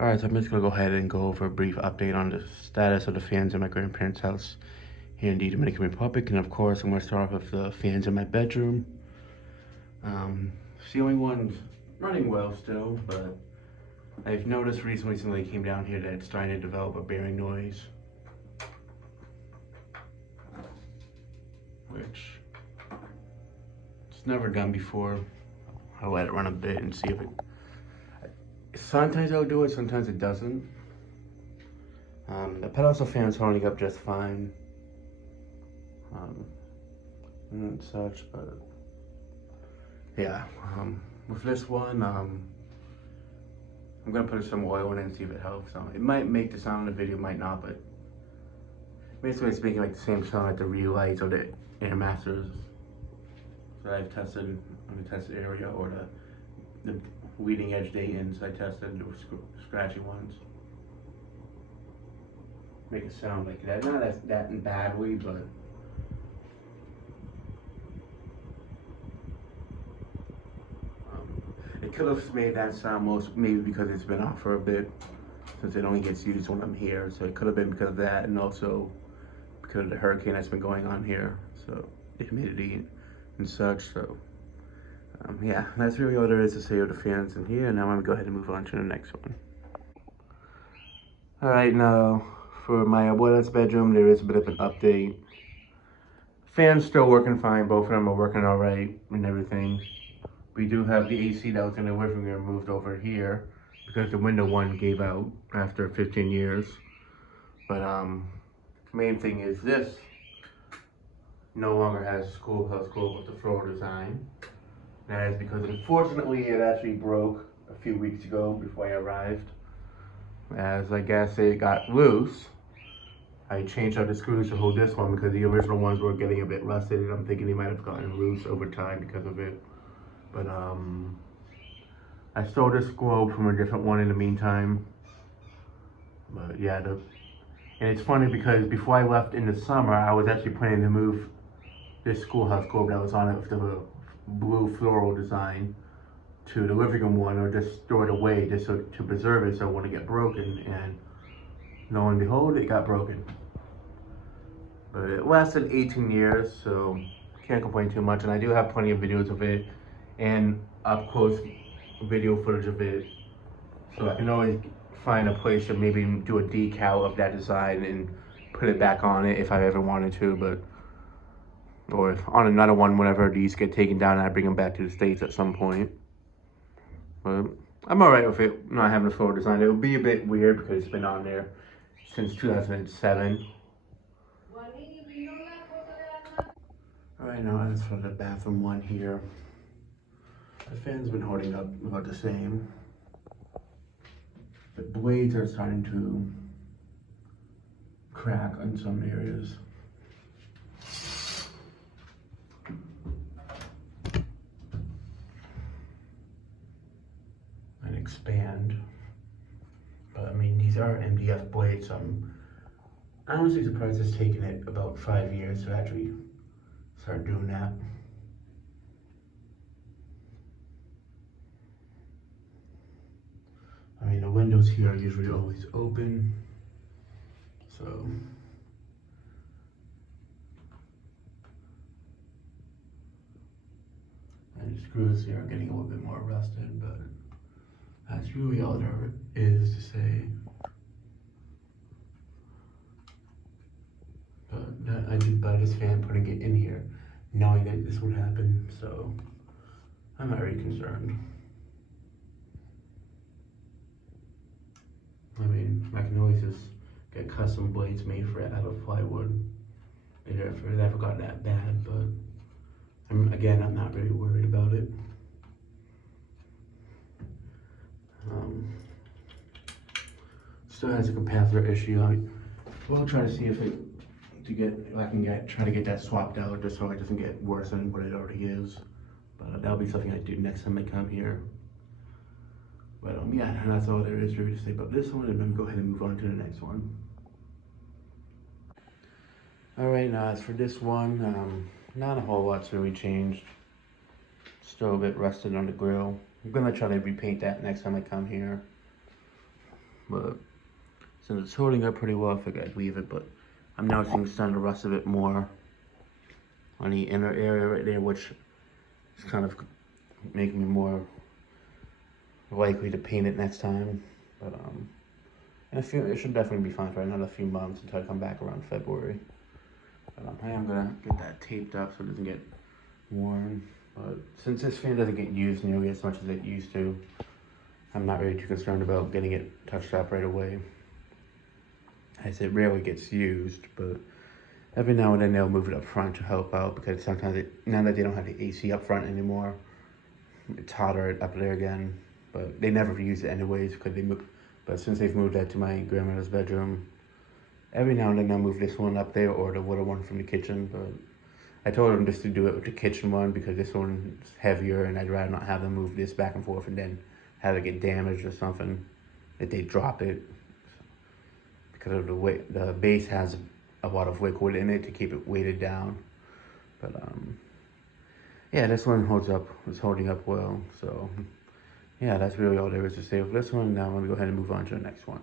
Alright, so I'm just gonna go ahead and go over a brief update on the status of the fans in my grandparents' house here in the Dominican Republic. And of course, I'm gonna start off with the fans in my bedroom. Ceiling one's running well still, but I've noticed recently since I came down here that it's starting to develop a bearing noise, which it's never done before. I'll let it run a bit and see if it. Sometimes it'll do it, sometimes it doesn't. The pedestal fan's holding up just fine, um, and such, but yeah. With this one, I'm gonna put some oil in it and see if it helps. It might make the sound in the video, might not, but basically it's making like the same sound like the relights or the Air Masters that I've tested on the tested area, or the leading edge Dayton's I tested, the scratchy ones. Make it sound like that. Not that badly, but it could have made that sound most maybe because it's been off for a bit, since it only gets used when I'm here. So it could have been because of that, and also because of the hurricane that's been going on here. So the humidity and such. So yeah, that's really all there is to say of the fans in here. Now I'm gonna go ahead and move on to the next one. All right, now for my abuela's bedroom, there is a bit of an update. Fans still working fine. Both of them are working all right and everything. We do have the AC that was in the living room moved over here because the window one gave out after 15 years. But main thing is this no longer has schoolhouse coat with the floral design. That is because unfortunately it actually broke a few weeks ago before I arrived. As I guess it got loose, I changed out the screws to hold this one because the original ones were getting a bit rusted, and I'm thinking they might have gotten loose over time because of it. But I stole this globe from a different one in the meantime. But yeah, and it's funny because before I left in the summer, I was actually planning to move this schoolhouse globe that was on it with the blue floral design to the living room one, or just store it away just so, to preserve it so it wouldn't get broken. And lo and behold, it got broken. But it lasted 18 years, so can't complain too much. And I do have plenty of videos of it and up close video footage of it, so I can always find a place to maybe do a decal of that design and put it back on it if I ever wanted to. But or on another one whenever these get taken down and I bring them back to the States at some point. But I'm alright with it not having a floral design. It will be a bit weird because it's been on there since 2007. Alright, now as for the bathroom one here, the fan's been holding up about the same. The blades are starting to crack in some areas. And expand. But I mean, these are MDF blades, so I'm honestly surprised it's taken it about 5 years to actually start doing that. I mean, the windows here are usually always open, so and the screws here are getting a little bit more rusted, but that's really all there is to say. But I did buy this fan putting it in here, knowing that this would happen, so I'm not very concerned. I mean, I can always just get custom blades made for it out of plywood if it ever got that bad, but again, I'm not really worried about it. Still has a capacitor issue. I will try to see if I can try to get that swapped out just so it doesn't get worse than what it already is. But that'll be something I do next time I come here. But yeah, that's all there is really to say about this one, and then go ahead and move on to the next one. All right, now as for this one, not a whole lot's really changed. Still a bit rusted on the grill. I'm gonna try to repaint that next time I come here. but since it's holding up pretty well, I figured I'd leave it, but I'm noticing it's starting to rust a bit more on the inner area right there, which is kind of making me more likely to paint it next time. But it should definitely be fine for another few months until I come back around February. But I am gonna get that taped up so it doesn't get worn. But since this fan doesn't get used nearly as much as it used to, I'm not really too concerned about getting it touched up right away, as it rarely gets used. But every now and then they'll move it up front to help out, because sometimes now that they don't have the AC up front anymore, it's hotter up there again. But they never use it anyways because but since they've moved that to my grandmother's bedroom, every now and then they'll move this one up there or the little one from the kitchen. But I told them just to do it with the kitchen one because this one's heavier and I'd rather not have them move this back and forth and then have it get damaged or something if they drop it. Because of the weight, the base has a lot of liquid in it to keep it weighted down. But yeah, this one is holding up well. So yeah, that's really all there is to say with this one. Now I'm gonna go ahead and move on to the next one.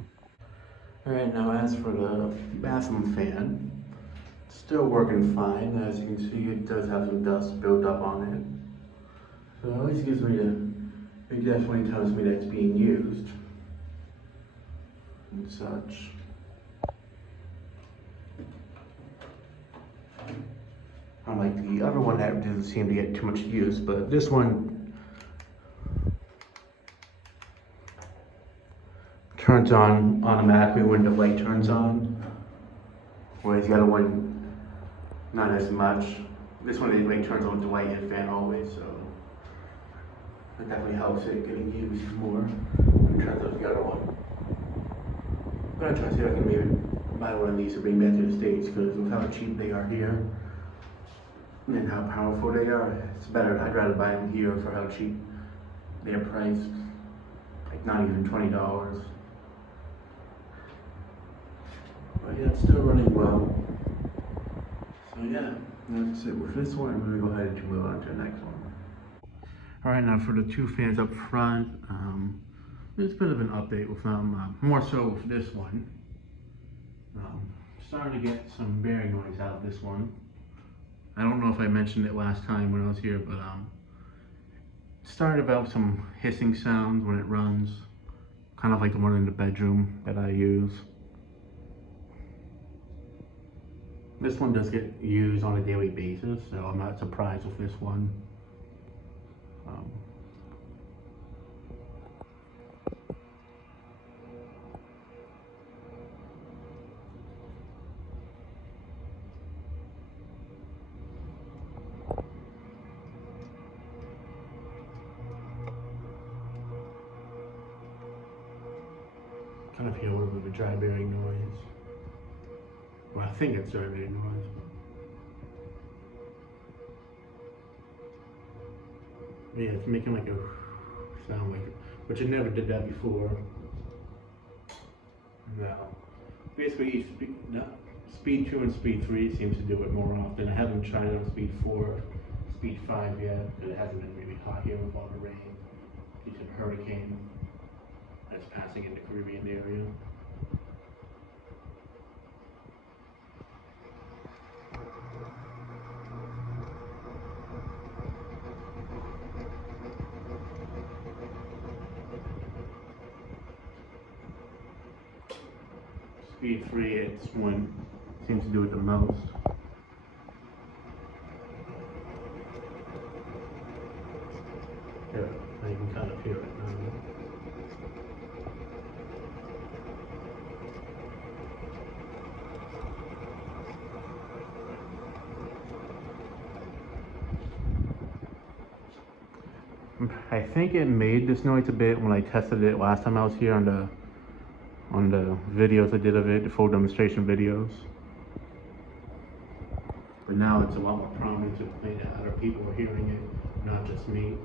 All right, now as for the bathroom fan, it's still working fine. As you can see, it does have some dust built up on it. So at least it definitely tells me that it's being used and such. Unlike the other one that didn't seem to get too much use, but this one turns on automatically when the light turns on, whereas the other one, not as much. This one, the light turns on with the light and fan always, so it definitely helps it getting used more in terms of the other one. I'm gonna try to see if I can maybe buy one of these to bring back to the States, because with how cheap they are here and how powerful they are, it's better. I'd rather buy them here for how cheap they are priced, like not even $20. But yeah, it's still running well. So yeah, that's it with this one. I'm gonna go ahead and move on to the next one. All right, now for the two fans up front, there's a bit of an update with them, more so with this one. Starting to get some bearing noise out of this one. I don't know if I mentioned it last time when I was here, but starting to develop some hissing sounds when it runs, kind of like the one in the bedroom that I use. This one does get used on a daily basis, so I'm not surprised with this one. Kind of hear a little bit of a dry bearing noise. Well, I think it's dry bearing noise. But yeah, it's making like a sound like it, which it never did that before. No. Basically, speed 2 and speed 3 seems to do it more often. I haven't tried it on speed 4, speed 5 yet, but it hasn't been really hot here with all the rain. Decent hurricane that's passing in the Caribbean area. Speed 3, it's one seems to do it the most. Yeah, I can kind of hear it now. I think it made this noise a bit when I tested it last time I was here on the videos I did of it, the full demonstration videos. But now it's a lot more prominent to the point that other people are hearing it, not just me.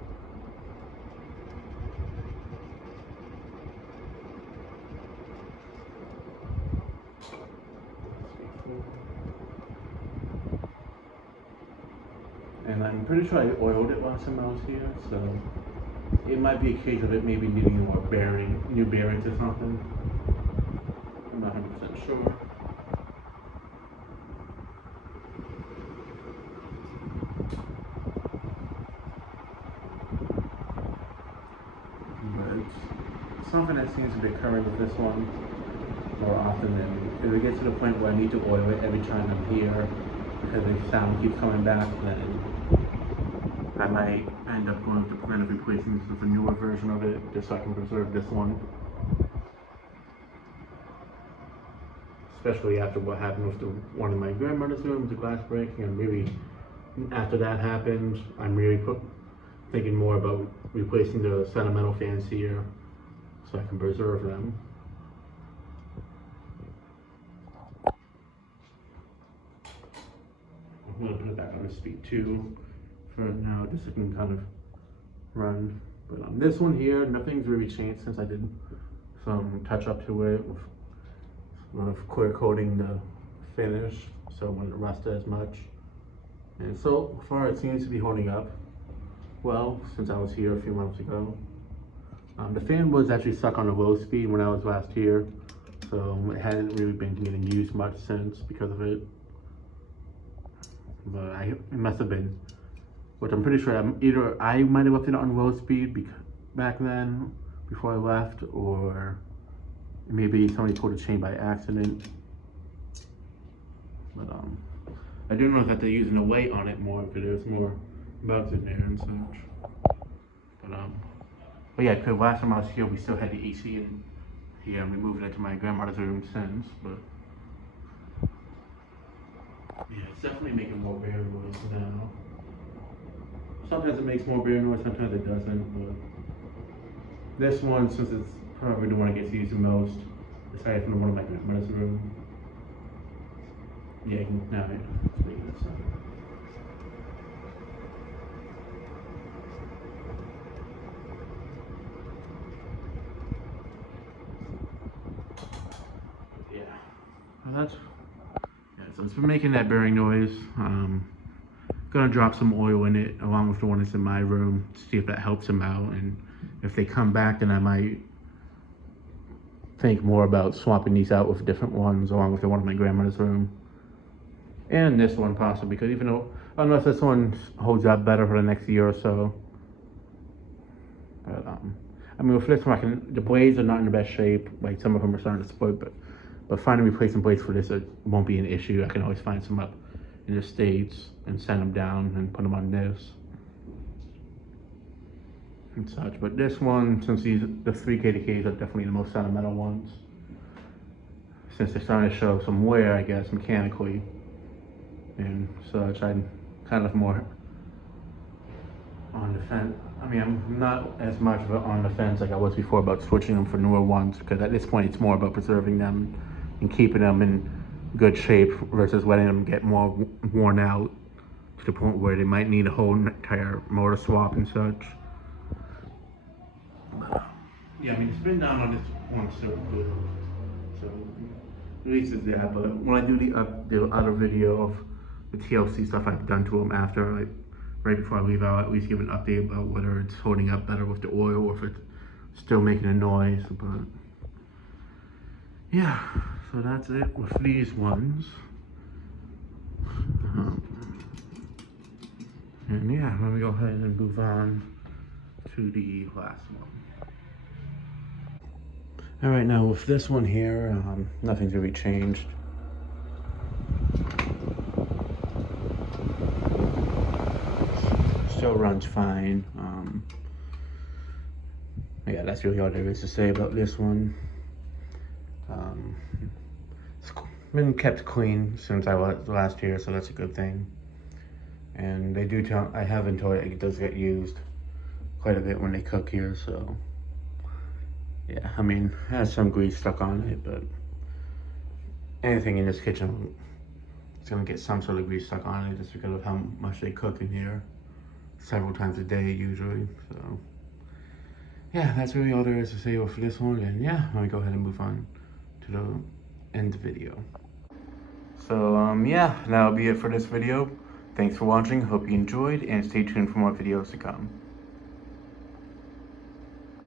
And I'm pretty sure I oiled it last time I was here, so it might be a case of it maybe needing more new bearings or something. I'm not 100% sure. But something that seems to be occurring with this one more often than if it gets to the point where I need to oil it every time I'm here because the sound keeps coming back, then I might end up going with the plan of replacing this with a newer version of it just so I can preserve this one. Especially after what happened with one of my grandmother's rooms, the glass breaking, and maybe after that happened, I'm really thinking more about replacing the sentimental fans here so I can preserve them. I'm going to put it back on the speed 2 for now, just so it can kind of run. But on this one here, nothing's really changed since I did some touch up to it with clear coating the finish so it wouldn't rust as much. And so far it seems to be holding up well since I was here a few months ago. The fan was actually stuck on a low speed when I was last here, so it hadn't really been getting used much since because of it. But it must have been, which I'm pretty sure either I might have left it on low speed back then before I left, or maybe somebody pulled a chain by accident. But I do know that they're using the weight on it more because there's more bugs in there and such. But yeah, because last time I was here, we still had the AC in here, and we moved it to my grandmother's room since. But yeah, it's definitely making more bear noise now. Sometimes it makes more bear noise, sometimes it doesn't. But this one, since it's probably the one that gets used the most, aside from the one in my grandmother's room. Yeah, now it's making it sound. So it's been making that bearing noise. Gonna drop some oil in it along with the one that's in my room to see if that helps them out, and if they come back then I might think more about swapping these out with different ones along with the one in my grandmother's room and this one possibly, because even though unless this one holds up better for the next year or so. But I mean, with this one the blades are not in the best shape, like some of them are starting to split, but finding replacement blades for this, it won't be an issue. I can always find some up in the States and send them down and put them on this and such. But this one, since the 3 KDKs are definitely the most sentimental ones, since they're starting to show some wear, I guess, mechanically and such, I'm kind of more on the fence. I mean, I'm not as much of on the fence like I was before about switching them for newer ones, because at this point it's more about preserving them and keeping them in good shape versus letting them get more worn out to the point where they might need a whole entire motor swap and such. Yeah, I mean, it's been down on this one so good, so at least it's that. But when I do the other video of the TLC stuff I've done to them after, like right before I leave, I'll at least give an update about whether it's holding up better with the oil or if it's still making a noise. But yeah, so that's it with these ones. And yeah, let me go ahead and move on to the last one. All right, now with this one here, nothing's really changed. Still runs fine. Yeah, that's really all there is to say about this one. It's been kept clean since I was last year, so that's a good thing. And they do tell, I have been told it does get used quite a bit when they cook here, so yeah, I mean, it has some grease stuck on it, but anything in this kitchen, it's gonna get some sort of grease stuck on it just because of how much they cook in here, several times a day usually. So yeah, that's really all there is to say for this one. And yeah, let me go ahead and move on to the end video. So yeah, that'll be it for this video. Thanks for watching, hope you enjoyed, and stay tuned for more videos to come.